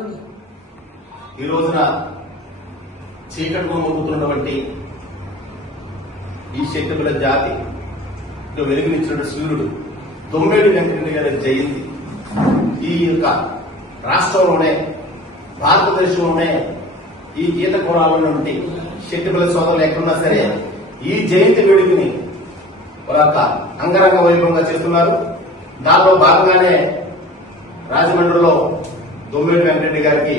ఈ రోజున చీకటిలో మోగుతున్నటువంటి ఈ శక్తిబల జాతి వెలుగునిచ్చిన సూర్యుడు దొమ్మేడి వెంకటరెడ్డి గారి జయంతి ఈ యొక్క రాష్ట్రంలోనే భారతదేశంలోనే ఈ గీత కులాల నుండి శక్తిబల సోదరులు ఎక్కడున్నా సరే ఈ జయంతి వేడుకని ఒక అంగరంగ వైభవంగా చేస్తున్నారు. దానిలో భాగంగానే రాజమండ్రిలో దొమ్మేడి వెంకటరెడ్డి గారికి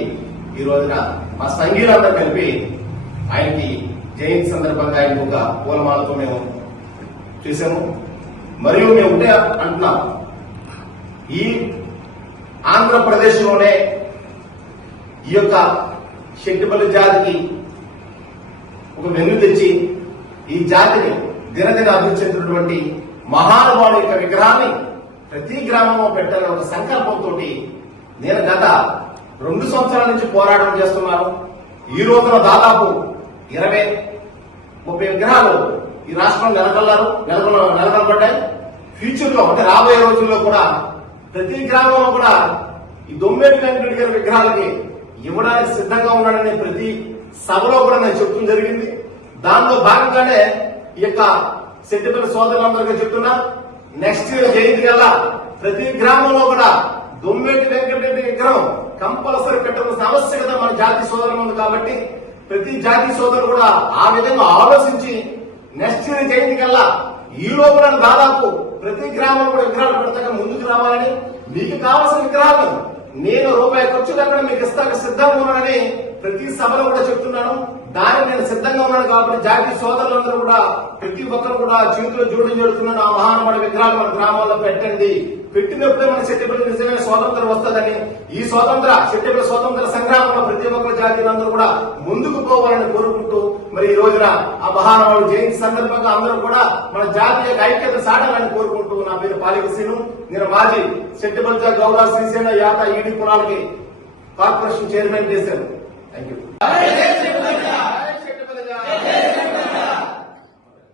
ఈ రోజున మా సంఘీయులందరూ కలిపి ఆయనకి జయంతి సందర్భంగా ఆయనకు ఒక పూలమాలతో మేము చూసాము. మరియు మేము ఉంటే అంటున్నాం, ఈ ఆంధ్రప్రదేశ్ లోనే ఈ యొక్క శెట్టిపల్లి జాతికి ఒక వెన్ను తెచ్చి ఈ జాతిని దినదిన అభివృద్ధి చెందినటువంటి మహానుభావుల యొక్క విగ్రహాన్ని ప్రతి గ్రామంలో పెట్టాలని ఒక సంకల్పంతో నేను గత 2 సంవత్సరాల నుంచి పోరాటం చేస్తున్నాను. ఈ రోజున దాదాపు 20-30 విగ్రహాలు ఈ రాష్ట్రంలో నెలకొల్పడ్డాయి. ఫ్యూచర్ లో అంటే రాబోయే రోజుల్లో కూడా ప్రతి గ్రామంలో కూడా ఈ దొమ్మేడి వెంకటరెడ్డి గారి విగ్రహాలకి ఇవ్వడానికి సిద్ధంగా ఉన్నాడని ప్రతి సభలో కూడా నేను చెప్తూ జరిగింది. దానిలో భాగంగానే ఈ యొక్క శెట్టిపల్లి సోదరులందరికీ చెప్తున్నా, నెక్స్ట్ ఇయర్ జయంతి కల్లా ప్రతి గ్రామంలో కూడా దొమ్మేడి వెంకటరెడ్డి విగ్రహం కంపల్సరీ పెట్టవలసిన ఆవశ్యకత మన జాతి సోదరులు ఉంది. కాబట్టి ప్రతి జాతి సోదరులు కూడా ఆ విధంగా ఆలోచించి నెక్స్ట్ ఇయర్ జయంతి కల్లా ఈ లోపల దాదాపు ప్రతి గ్రామంలో కూడా విగ్రహాలు పెడతాక ముందుకు రావాలని, మీకు కావాల్సిన విగ్రహాలు నేను రూపాయి ఖర్చు లేకుండా మీకు ఇస్తాక సిద్ధంగా ఉన్నానని ప్రతి సభలో కూడా చెప్తున్నాను. దానికి నేను సిద్ధంగా ఉన్నాను. కాబట్టి జాతి సోదరులందరూ కూడా ప్రతి ఒక్కరు కూడా చేతులు జోడి చేస్తున్నాను. ఆ మహానుభావుడి విగ్రహాలు మన గ్రామాల్లో పెట్టండి. పెట్టినప్పుడే మన శెట్టిపల్లి నిజమైన స్వాతంత్రం వస్తుందని, ఈ శెట్టిపల్లి స్వాతంత్ర సంగ్రామంలో ప్రతి ఒక్కరు జాతీయులందరూ కూడా ముందుకు పోవాలని కోరుకుంటూ, మరి ఈ రోజున ఆ మహానుభావుడి జయంతి సందర్భంగా అందరూ కూడా మన జాతీయ ఐక్యత సాటాలని కోరుకుంటూ, నా పేరు పాలిక శ్రీను, నేను మాజీ శెట్టిపల్లి గౌరవ శ్రీసేన యాత ఈడి కులాలకి కార్పొరేషన్ చైర్మన్ చేశాను. Thank you.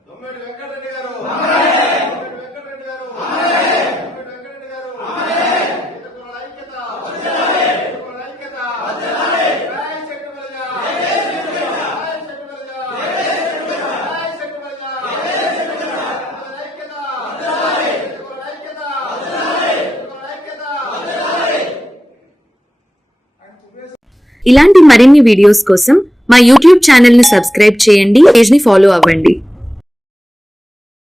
దొమ్మేడి వెంకటరెడ్డి గారు, ఇలాంటి మరిన్ని వీడియోస్ కోసం మా యూట్యూబ్ ఛానల్ ని సబ్స్క్రైబ్ చేయండి, పేజ్ ని ఫాలో అవ్వండి.